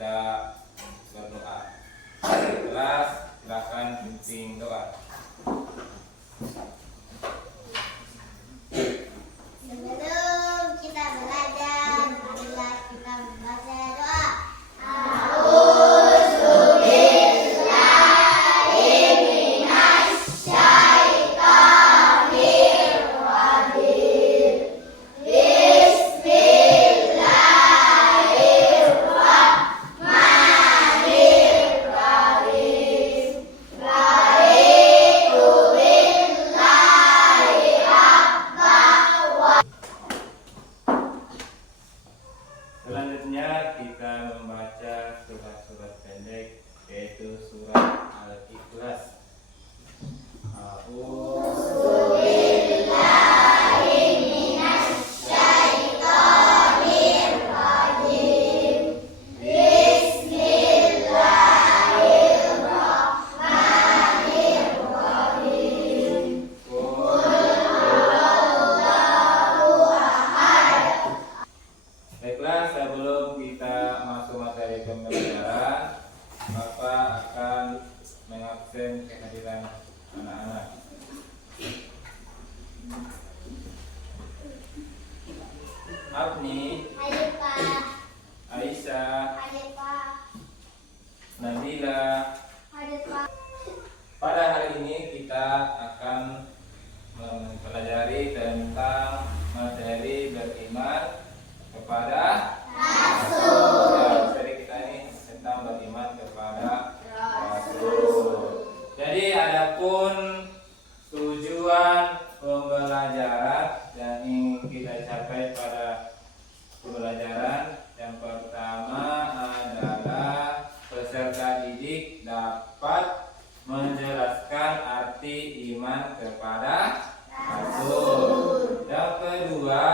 kita berdoa. Kelas, silakan pimpin doa. Sebelum kita belajar, marilah kita membaca doa. Selanjutnya kita membaca surat-surat pendek, yaitu surat Al-Ikhlas. Baiklah, sebelum kita masuk materi pembelajaran, Bapak akan mengabsen kehadiran anak-anak. Afni, Hadir Pak. Aisyah, Hadir Pak. Nabila. Hadir Pak. Pada hari ini kita akan mempelajari tentang materi beriman kepada Rasul. Ya, materi kita ini tentang beriman kepada Rasul. Jadi adapun tujuan pembelajaran yang ingin kita capai pada pembelajaran yang pertama adalah peserta didik dapat menjelaskan arti iman kepada Rasul. Yang kedua,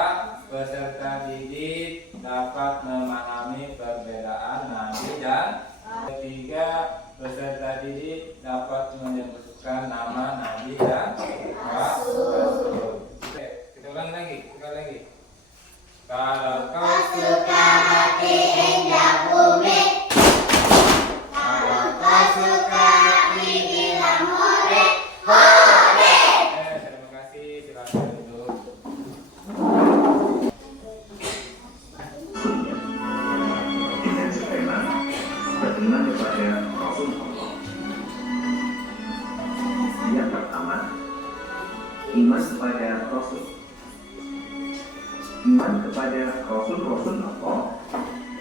peserta didik dapat memahami perbedaan Nabi dan ketiga, peserta didik dapat menyebutkan nama Nabi dan Rasul. Kita ulang lagi, Kalau kau suka hati indah bumi, kalau kau suka hati bilang hore, hore. Terima kasih, silakan duduk. Dengan skema beriman kepada Rasul Allah. Yang pertama, iman kepada Rasul. Iman kepada Rasul-Rasul Allah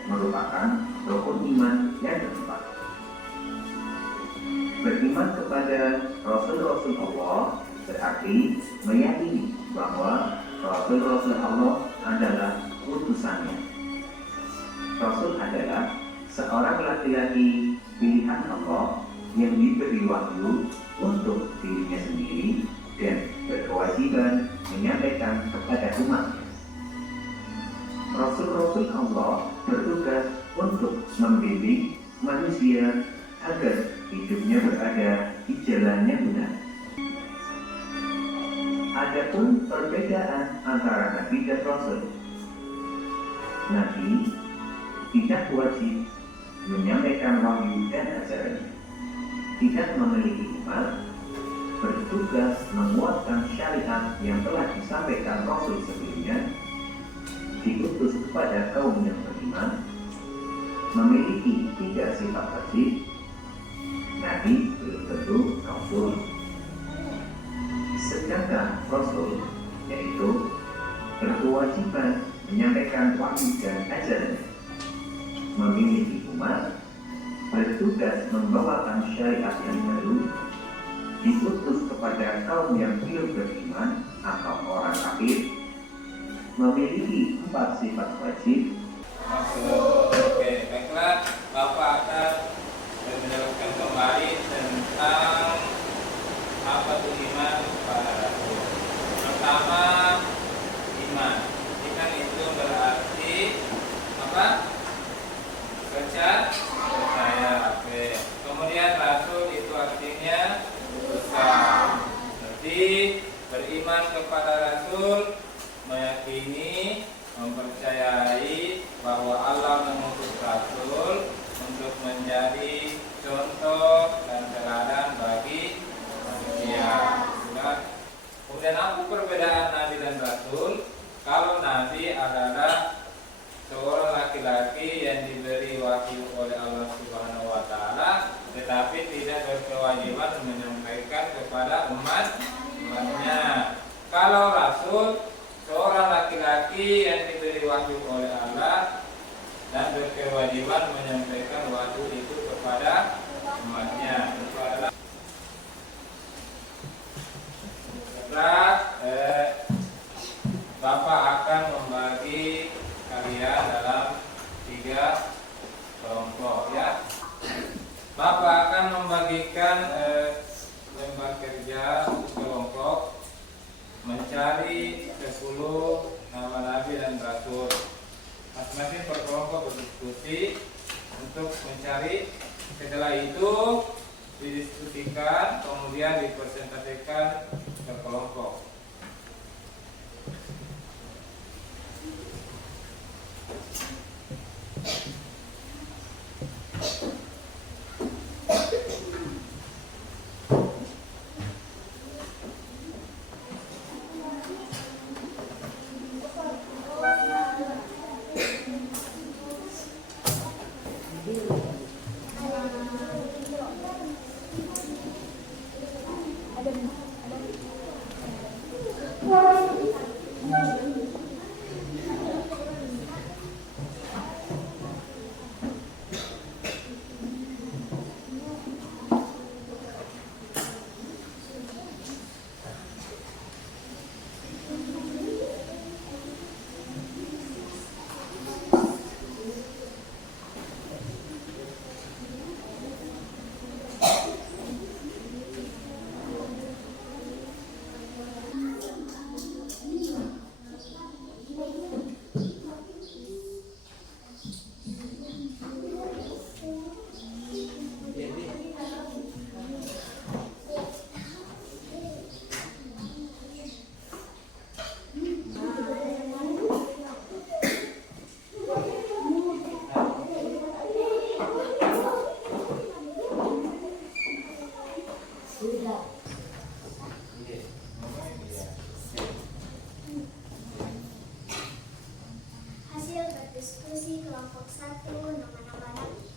merupakan rukun iman yang keempat. Beriman kepada Rasul-Rasul Allah berarti meyakini bahwa Rasul-Rasul Allah adalah utusannya. Rasul adalah seorang laki-laki pilihan Allah yang diberi wahyu untuk dirinya sendiri dan berkewajiban menyampaikan kepada umatnya. Rasul-Rasul Allah bertugas untuk membimbing manusia agar hidupnya berada di jalan yang benar. Adapun perbedaan antara Nabi dan Rasul. Nabi tidak wajib menyampaikan wahyu dan ajarannya, tidak memiliki umat, bertugas menguatkan syariat yang telah disampaikan Rasul sebelumnya, diutus kepada kaum yang beriman, memiliki 3 sifat wajib. Nabi belum tentu Rasul. Sedangkan Rasul yaitu berkewajiban menyampaikan wahyu dan ajarannya, memiliki umat, bertugas membawakan syariat yang baru, diutus kepada kaum yang belum beriman atau orang kafir, memiliki 4 sifat wajib. Oke, baiklah, Bapak akan menjelaskan kembali tentang apa itu iman kepada Rasul. Pertama, iman. Iman itu berarti apa? Percaya. Oke. Kemudian Rasul itu artinya utusan. Jadi beriman kepada Rasul meyakini, mempercayai bahwa Allah mengutus Rasul menjadi contoh dan teladan bagi manusia. Nah, kemudian apa perbedaan Nabi dan Rasul? Kalau Nabi adalah seorang laki-laki yang diberi wahyu oleh Allah Subhanahu wa taala, tetapi tidak berkewajiban menyampaikan kepada umatnya. Kalau Rasul seorang laki-laki yang diberi wahyu oleh Allah dan berkewajiban menyampaikan wahyu itu kepada umatnya. Itu adalah setelah Bapak akan membagi kalian dalam 3 kelompok ya. Bapak akan membagikan lembar kerja untuk kelompok mencari 10 nama Nabi dan Rasul. Masing-masing per kelompok berdiskusi untuk mencari. Setelah itu didiskusikan, kemudian dipresentasikan per kelompok. Hasil berdiskusi kelompok 1 nama-nama Nabi.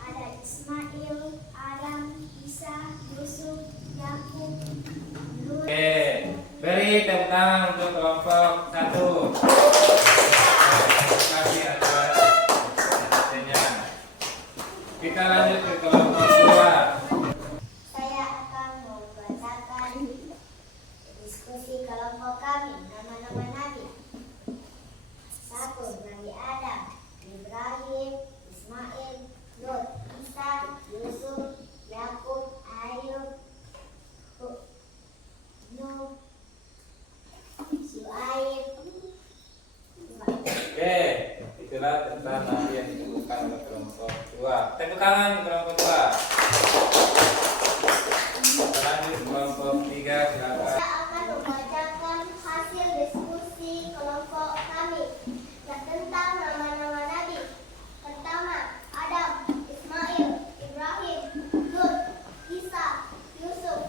Ada Ismail, Adam, Isa, Yusuf, Yakub, Lut. Oke, beri tepuk tangan untuk kelompok 1. Terima kasih atas presentasinya. Kita lanjut ke kelompok 2. Saya akan membacakan diskusi kelompok kami. Nama-nama Nabi. 1. Nabi Adam, Ibrahim, Ismail, Lut, Isa, Yusuf, Yakub, Ayub, Nuh, Syuaib. Oke, itulah tentang Nabi yang disebutkan oleh kelompok 2. Tepuk tangan kelompok 2. Kita lanjut kelompok 3, silakan. Saya akan membacakan hasil diskusi kelompok kami tentang nama-nama Nabi. Pertama, Adam, Ismail, Ibrahim, Lut, Isa, Yusuf,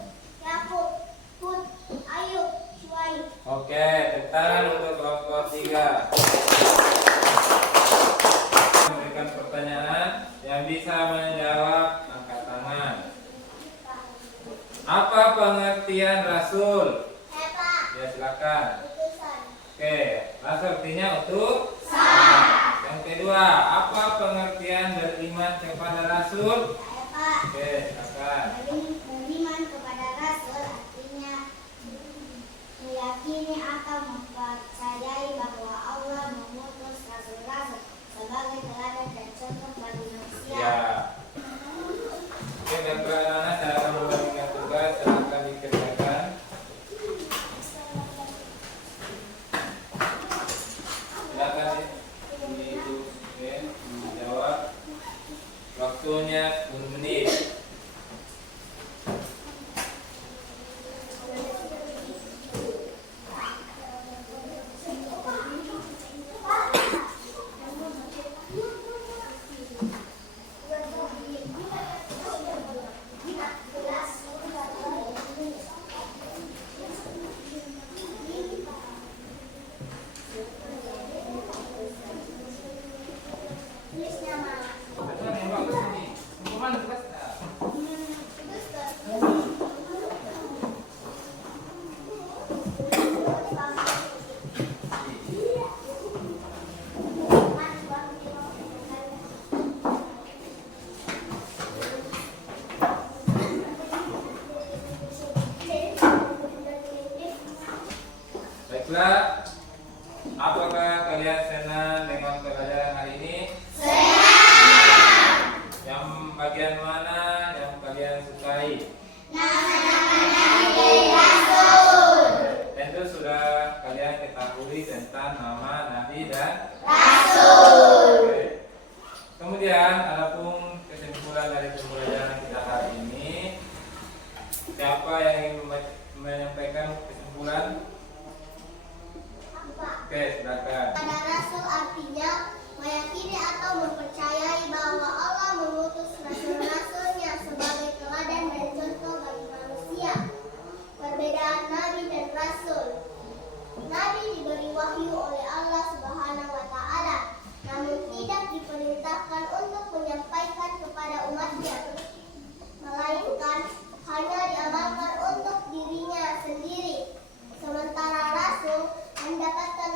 Yakub, Hud, Ayub, Syuaib. Oke, tepuk tangan untuk kelompok 3. Memberikan pertanyaan yang bisa menjawab, angkat tangan. Apa pengertian Rasul? Hebat, Ya silakan. utusan. Oke, Rasul artinya untuk Yang kedua, apa pengertian beriman kepada Rasul? Hebat, Oke, silakan. beriman kepada Rasul artinya meyakini atau mempercayai bahwa Allah mengutus rasul-rasul sebagai teladan dan contoh bagi manusia. Ya. Oke, Bapak anak-anak, saya akan membagikan tugas yang akan dikerjakan. Silakan dijawab. Waktunya 10 menit. Kemudian adapun kesimpulan dari pembelajaran kita hari ini, siapa yang ingin menyampaikan kesimpulan? Oke, silakan. Pada rasul artinya meyakini atau mempercayai bahwa Allah mengutus rasul-rasulnya sebagai teladan dan contoh bagi manusia. Perbedaan nabi dan rasul. Nabi diberi wahyu oleh Allah Subhanahu wa taala, namun tidak diperintahkan untuk menyampaikan kepada umatnya, melainkan hanya diamalkan untuk dirinya sendiri. Sementara rasul mendapatkan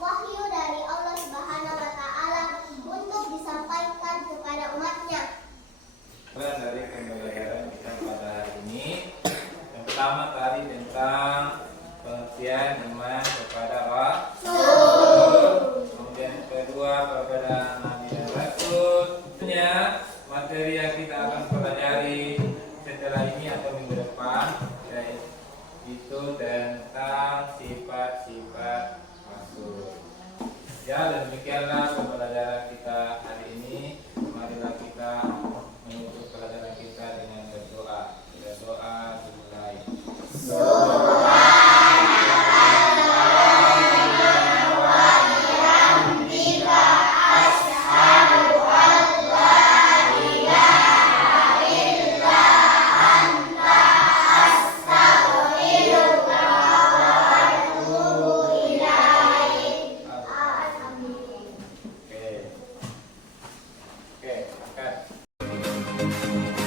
wahyu dari Allah Subhanahu wa taala untuk disampaikan kepada umatnya. Dari pembelajaran kita pada hari ini, yang pertama tadi tentang pengertian iman kepada Rasul. Kemudian yang kedua perbedaan Nabi dan Rasul. Tentunya materi yang kita akan pelajari setelah ini atau minggu depan yaitu tentang sifat-sifat Rasul. Ya, dan demikianlah pembelajaran kita hari ini. Marilah kita menutup pelajaran kita dengan berdoa. Berdoa dimulai. Oke, akan.